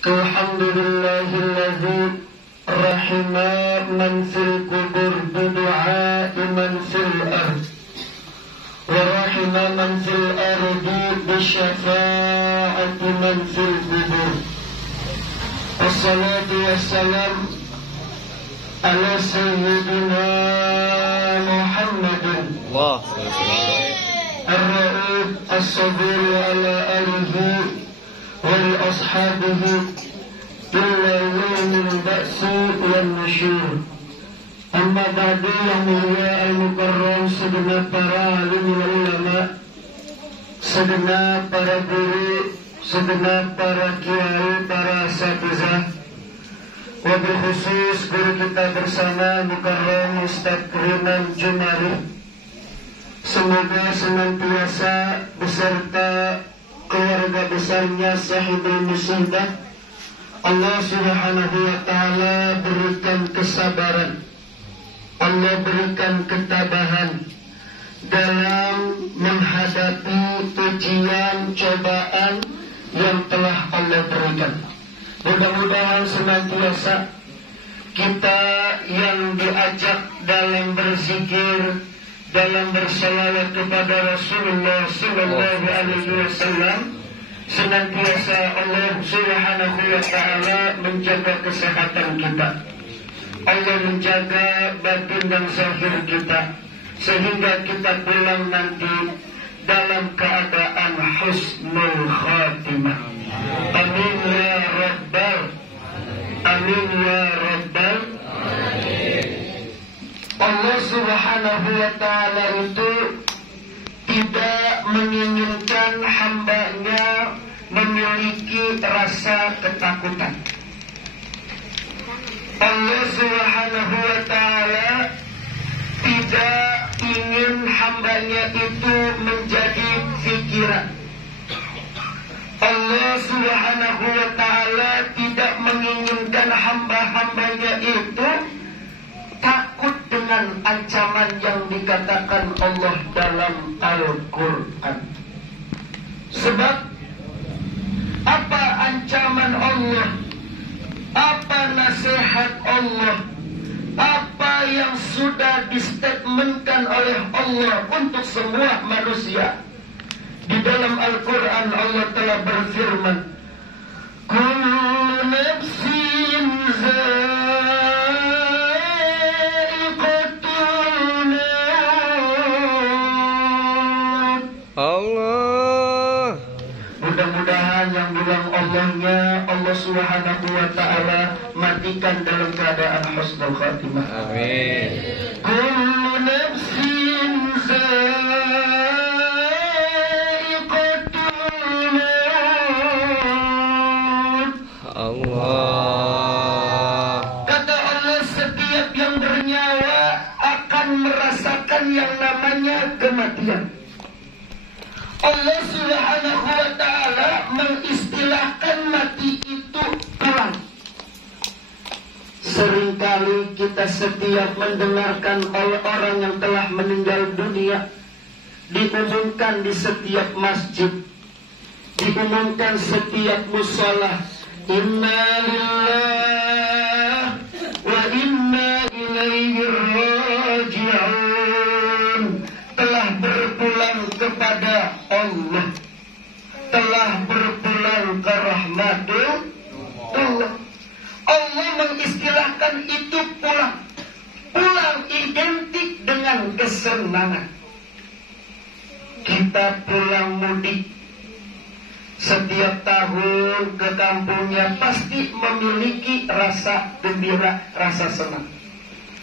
Alhamdulillahilladzi rahima man fil kubur bidu'a man fil ard wa rahima man fil ardi bisyafa'ati man fil kubur. Wassalatu wassalam ala sayyidina Muhammadin ar-ra'uf as-sabir wa ala alihi wa li ashabihi illa yawmil ba'si wal nusyur. Amma ba'du, yang mulia al-mukarram, segenap para alim wal ulama, segenap para guru, segenap para kiai, para asatizah, wabil khusus guru kita bersama mukarram Ustaz Riman Jumari, semoga senantiasa beserta keluarga besarnya sahibul musibah Allah Subhanahu wa ta'ala berikan kesabaran, Allah berikan ketabahan dalam menghadapi ujian cobaan yang telah Allah berikan. Mudah-mudahan senantiasa kita yang diajak dalam berzikir, dalam bersalawat kepada Rasulullah sallallahu alaihi wasallam, senantiasa Allah Subhanahu wa ta'ala menjaga kesehatan kita, Allah menjaga batin dan zahir kita, sehingga kita pulang nanti dalam keadaan husnul khatimah. Amin ya rabbal, amin ya rabbal. Allah Subhanahu wa ta'ala itu tidak menginginkan hambanya memiliki rasa ketakutan. Allah Subhanahu wa ta'ala tidak ingin hambanya itu menjadi pikiran. Allah Subhanahu wa ta'ala tidak menginginkan hamba-hambanya itu takut dengan ancaman yang dikatakan Allah dalam Al-Quran. Sebab apa ancaman Allah, apa nasihat Allah, apa yang sudah distatementkan oleh Allah untuk semua manusia. Di dalam Al-Quran Allah telah berfirman, kullu nafsin za'iqatul maut. Allah. Mudah-mudahan yang bilang Allahnya Allah Subhanahu wa ta'ala matikan dalam keadaan husnul khatimah. Amin. Kullu nafsin za'iqatul maut. Allah. Kata Allah, setiap yang bernyawa akan merasakan yang namanya kematian. Allah Subhanahu wa ta'ala mengistilahkan mati itu pulang. Seringkali kita setiap mendengarkan oleh orang yang telah meninggal dunia, diumumkan di setiap masjid, diumumkan setiap mushola, inna lillahi wa inna ilaihi raji'un, telah berpulang kepada Allah, telah berpulang ke rahmatullah. Allah mengistilahkan itu pulang. Pulang identik dengan kesenangan. Kita pulang mudik setiap tahun ke kampungnya pasti memiliki rasa gembira, rasa senang.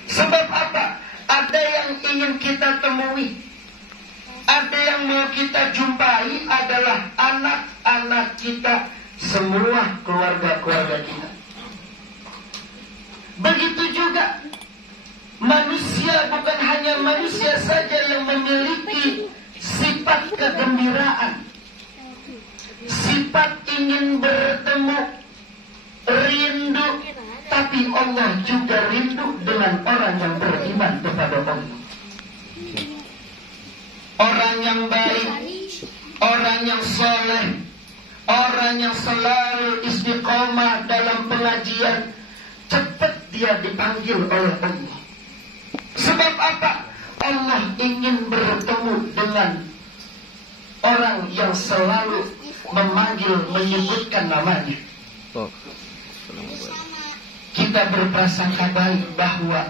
Sebab apa? Ada yang ingin kita temui, ada yang mau kita jumpai adalah anak-anak kita, semua keluarga-keluarga kita. Begitu juga manusia, bukan hanya manusia saja yang memiliki sifat kegembiraan, sifat ingin bertemu, rindu, tapi Allah juga rindu dengan orang yang beriman kepada Allah. Orang yang baik, orang yang soleh, orang orang yang selalu istiqomah dalam pengajian, cepat dia dipanggil oleh Allah. Sebab apa? Allah ingin bertemu dengan orang yang selalu memanggil, menyebutkan namanya. Kita berprasangka baik bahwa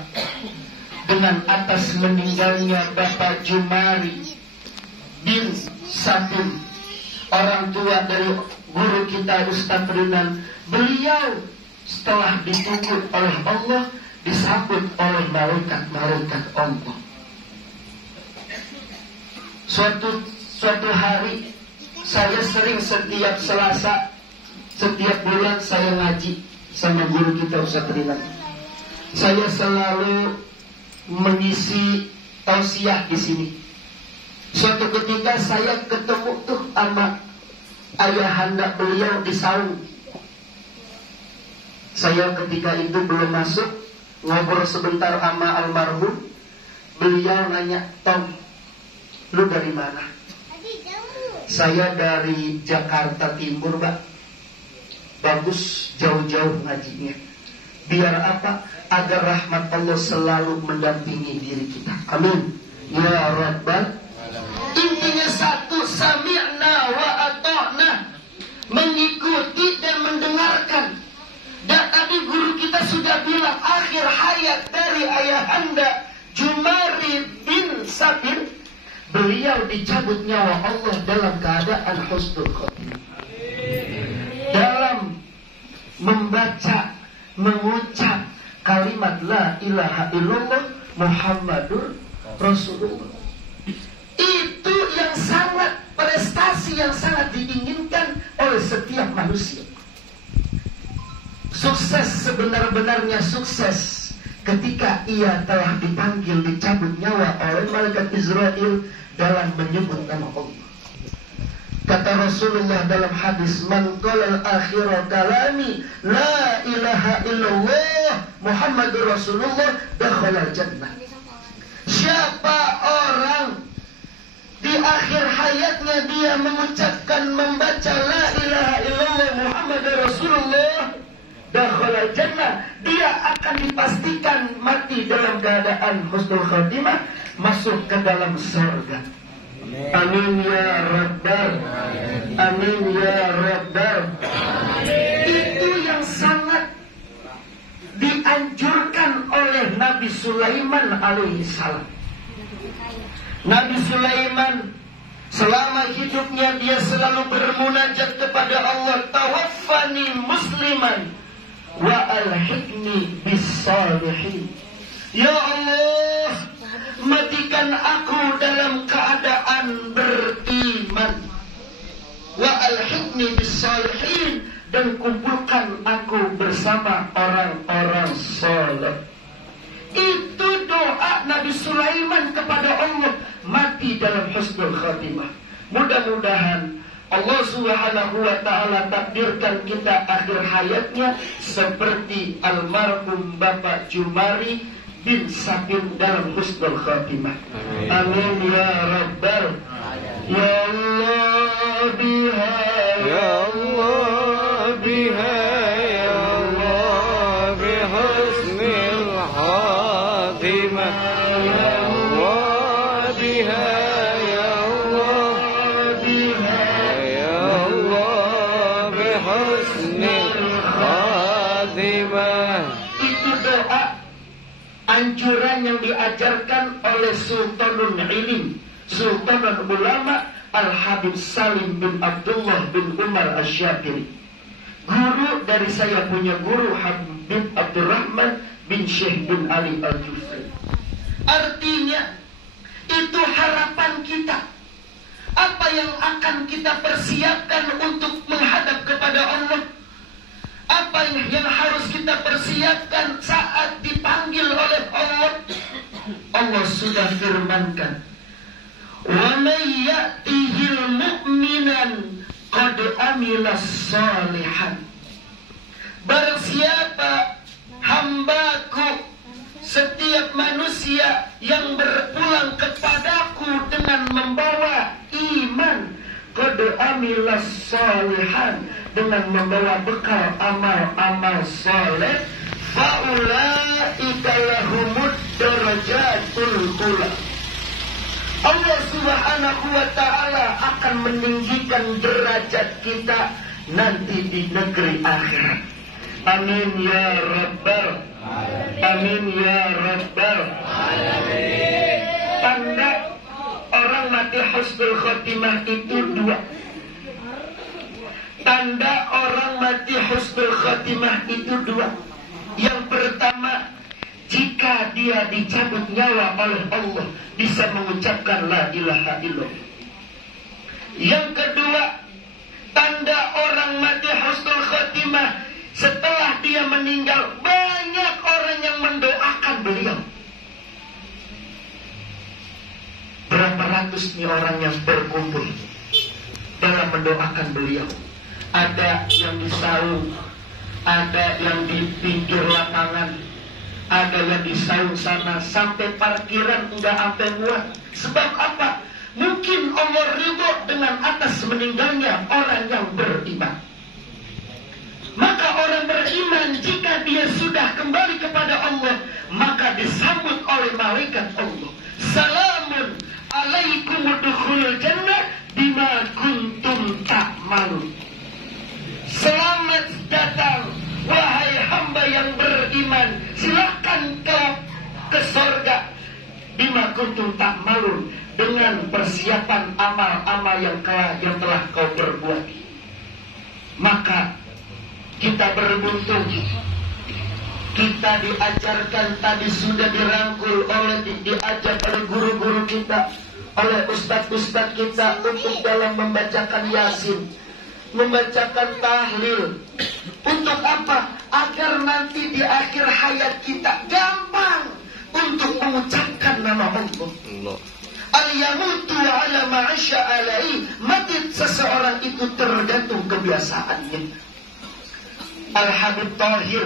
dengan atas meninggalnya Bapak Jumari bin Sabin, orang tua dari guru kita Ustaz Rinan, beliau setelah ditunggu oleh Allah, disambut oleh malaikat-malaikat Allah. Suatu hari saya sering setiap Selasa, setiap bulan saya ngaji sama guru kita Ustaz Rinan. Saya selalu mengisi tausiah di sini. Suatu ketika saya ketemu tuh sama ayahanda beliau di saung. Saya ketika itu belum masuk, ngobrol sebentar sama almarhum. Beliau nanya, "Tom, lu dari mana?" "Saya dari Jakarta Timur, Pak." "Bagus, jauh-jauh ngajinya. Biar apa? Agar rahmat Allah selalu mendampingi diri kita. Amin ya Rabbal." Intinya satu, sami'na wa ata'na, mengikuti dan mendengarkan. Dan tadi guru kita sudah bilang, akhir hayat dari ayahanda Jumari bin Sabin, beliau dicabut nyawa Allah dalam keadaan husnul khotimah. Dalam membaca, mengucap kalimat la ilaha illallah Muhammadur Rasulullah. Itu yang sangat, prestasi yang sangat diinginkan oleh setiap manusia. Sukses, sebenar-benarnya sukses ketika ia telah dipanggil, dicabut nyawa oleh malaikat Israel dalam menyebut nama Allah. Kata Rasulullah dalam hadis, "Man qala al-akhira kalami la ilaha illallah Muhammadur Rasulullah dakhala jannah." Siapa orang di akhir hayatnya dia mengucapkan, membaca la ilaha illallah Muhammadur Rasulullah dakhala jannah, dia akan dipastikan mati dalam keadaan husnul khatimah, masuk ke dalam surga. Amin ya Rabbal. Amin ya Rabbal. Itu yang sangat dianjurkan oleh Nabi Sulaiman alaihissalam. Nabi Sulaiman selama hidupnya dia selalu bermunajat kepada Allah, tawaffani musliman wa alhiqni bis salihin. Ya Allah, matikan aku dalam keadaan beriman, wa alhiqni bis salihin, dan kumpulkan aku bersama orang-orang saleh. Itu doa Nabi Sulaiman kepada Allah, mati dalam husnul khatimah. Mudah-mudahan Allah Subhanahu wa ta'ala takdirkan kita akhir hayatnya seperti almarhum Bapak Jumari bin Sabin dalam husnul khatimah. Amin ya Rabbal. Ya Allah biha, ya Allah biha, ya Allah bihusnil khatimah, ya Allah biha, ya Allah biha, ya Allah bihusnil khatimah. Itu doa anjuran yang diajarkan oleh Sultanul Ilim, Sultanul Ulama Al-Habib Salim bin Abdullah bin Umar Asy-Syafiri. Guru dari saya punya guru Habib Abdurrahman bin Syekh bin Ali Al-Jufri. Artinya itu harapan kita. Apa yang akan kita persiapkan untuk menghadap kepada Allah? Apa yang harus kita persiapkan saat dipanggil oleh Allah? Allah sudah firmankan, "Wa may ya'tihil mu'minan qad amilas salihan." Barang siapa hambaku, setiap manusia yang berpulang kepadaku dengan membawa iman, qad amilas sholihan, dengan membawa bekal amal-amal soleh, faulaika lahumud darajatul ula. Allah Subhanahu wa ta'ala akan meninggikan derajat kita nanti di negeri akhirat. Amin ya rabbal amin ya rabbal alamin. Tanda orang mati husnul khotimah itu dua. Tanda orang mati husnul khotimah itu dua. Yang pertama, jika dia dicabut nyawa oleh Allah, bisa mengucapkan la ilaha illallah. Yang kedua, tanda orang mati husnul khotimah, setelah dia meninggal, banyak orang yang mendoakan beliau. Berapa ratus nih orang yang berkumpul dalam mendoakan beliau. Ada yang di saung, ada yang di pinggir lapangan, ada yang di saung sana, sampai parkiran enggak sampai muat. Sebab apa? Mungkin Allah ridho dengan atas meninggalnya orang yang beriman. Maka orang beriman, jika dia sudah kembali kepada Allah, maka disambut oleh malaikat Allah. Salamun alaikum udkhulul jannah bima kuntum ta'malun. Selamat datang wahai hamba yang beriman, silakan kau ke surga. Bima kuntum ta'malun, dengan persiapan amal-amal yang telah kau perbuat. Maka kita beruntung, kita diajarkan tadi, sudah dirangkul diajar oleh guru-guru kita, oleh ustadz-ustadz kita untuk dalam membacakan Yasin, membacakan tahlil. Untuk apa? Agar nanti di akhir hayat kita gampang untuk mengucapkan nama Allah. Al-yamutu ala ma'asya alai, mati seseorang itu tergantung kebiasaannya. Al-Habib Tahir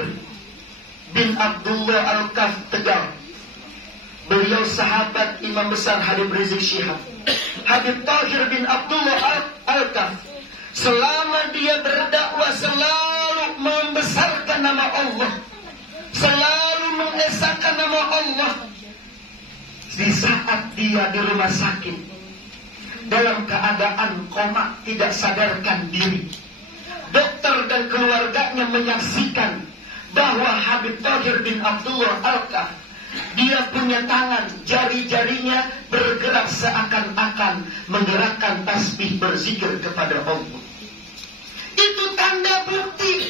bin Abdullah Al-Kaf Tegal, beliau sahabat Imam besar Habib Rizik Syihab. Habib Tahir bin Abdullah Al-Kaf, selama dia berdakwah selalu membesarkan nama Allah, selalu mengesahkan nama Allah. Di saat dia di rumah sakit dalam keadaan koma, tidak sadarkan diri, dokter dan keluarganya menyaksikan bahwa Habib Tahir bin Abdullah Al-Kaf, dia punya tangan, jari-jarinya bergerak seakan-akan menggerakkan tasbih berzikir kepada Allah. Itu tanda bukti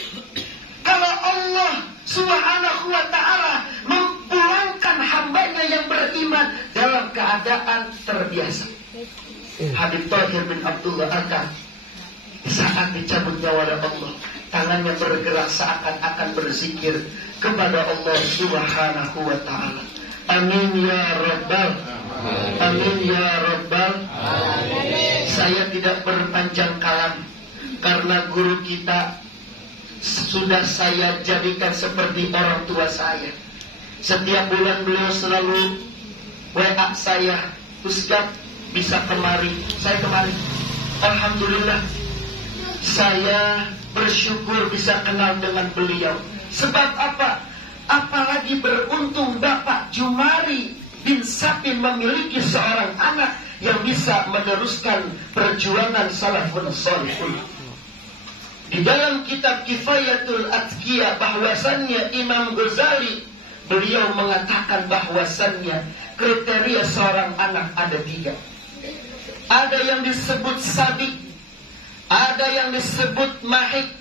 kalau Allah Subhanahu wa ta'ala memulangkan hambanya yang beriman dalam keadaan terbiasa. Habib Tahir bin Abdullah Al-Kaf, saat dicabut nyawa oleh Allah, tangannya bergerak seakan-akan berzikir kepada Allah Subhanahu wa ta'ala. Amin ya rabbal amin ya rabbal alamin. Saya tidak berpanjang kalam, karena guru kita sudah saya jadikan seperti orang tua saya. Setiap bulan beliau selalu WA saya, Ustaz bisa kemari, saya kemari. Alhamdulillah, saya bersyukur bisa kenal dengan beliau. Sebab apa? Apalagi beruntung Bapak Jumari bin Sapin memiliki seorang anak yang bisa meneruskan perjuangan salafun salihun. Di dalam kitab Kifayatul Atqiya, bahwasannya Imam Ghazali, beliau mengatakan bahwasannya kriteria seorang anak ada 3. Ada yang disebut sabik, ada yang disebut mahik,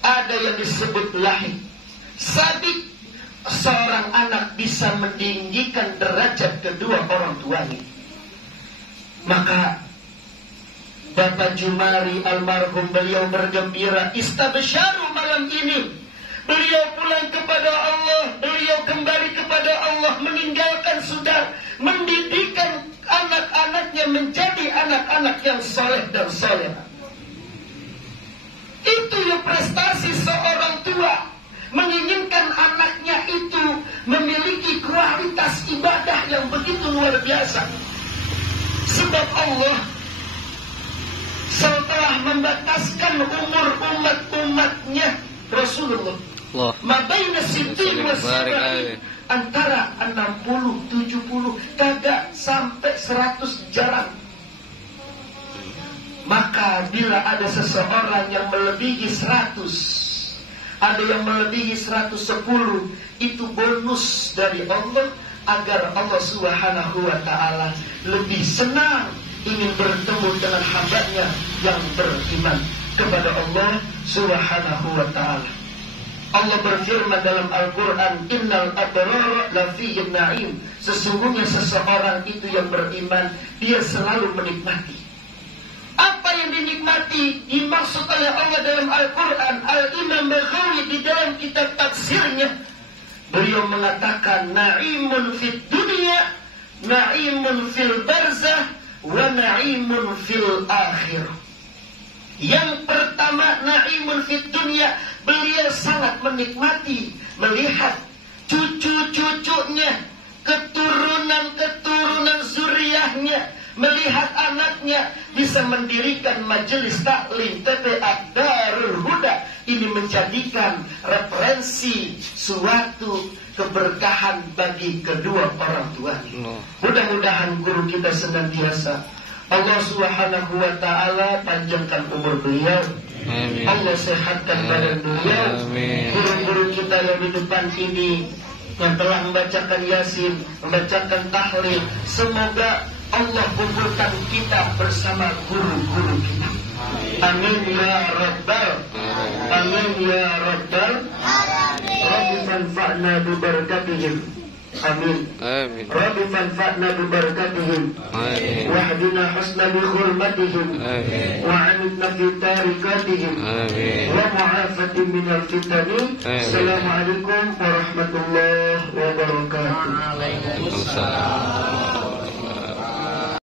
ada yang disebut lahik. Sabik, seorang anak bisa meninggikan derajat kedua orang tuanya. Maka Bapak Jumari almarhum, beliau bergembira, istabsyaru malam ini. Beliau pulang kepada Allah, beliau kembali kepada Allah, meninggalkan sudah mendidikan anak-anaknya menjadi anak-anak yang soleh dan solehah. Itu yang prestasi seorang tua, menginginkan anaknya itu memiliki kualitas ibadah yang begitu luar biasa. Sebab Allah telah membataskan umur umat-umatnya Rasulullah. Mabaina sittin wa sab'in, antara 60, 70, kagak sampai 100, jarang. Maka bila ada seseorang yang melebihi 100, ada yang melebihi 110, itu bonus dari Allah agar Allah Subhanahu wa ta'ala lebih senang ingin bertemu dengan hambanya yang beriman kepada Allah Subhanahu wa ta'ala. Allah berfirman dalam Al-Quran, innal abrara lafi na'im, sesungguhnya seseorang itu yang beriman, dia selalu menikmati. Apa yang dinikmati dimaksud oleh Allah dalam Al-Quran. Al-Imam Baghawi di dalam kitab tafsirnya, beliau mengatakan, na'imun fid dunya, na'imun fil barzah, wa na'imun fil akhir. Yang pertama, na'imun fid dunya, beliau sangat menikmati melihat cucu-cucunya, keturunan-keturunan zuriyahnya, melihat anaknya bisa mendirikan majelis taklim TPA Darul Huda. Ini menjadikan referensi suatu keberkahan bagi kedua orang tuanya. Mudah-mudahan guru kita senantiasa Allah Subhanahu wa ta'ala panjangkan umur beliau. Amin. Allah sehatkan badan beliau. Guru-guru kita yang di depan ini yang telah membacakan Yasin, membacakan tahlil, semoga Allah kumpulkan kita bersama guru-guru kita. Amin ya Rabbal. Amin ya Rabbal. Rabbi fanfa'na bi barakatihim. Amin. Amin. Rabbi fanfa'na bi barakatihim. Amin. Wahdina husna bi hurmatihim. Amin. Wa amitna fi tarikatihim. Amin. Wa mu'afati minal fitani. Assalamualaikum warahmatullahi wabarakatuh. Waalaikumsalam.